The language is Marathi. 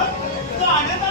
आहे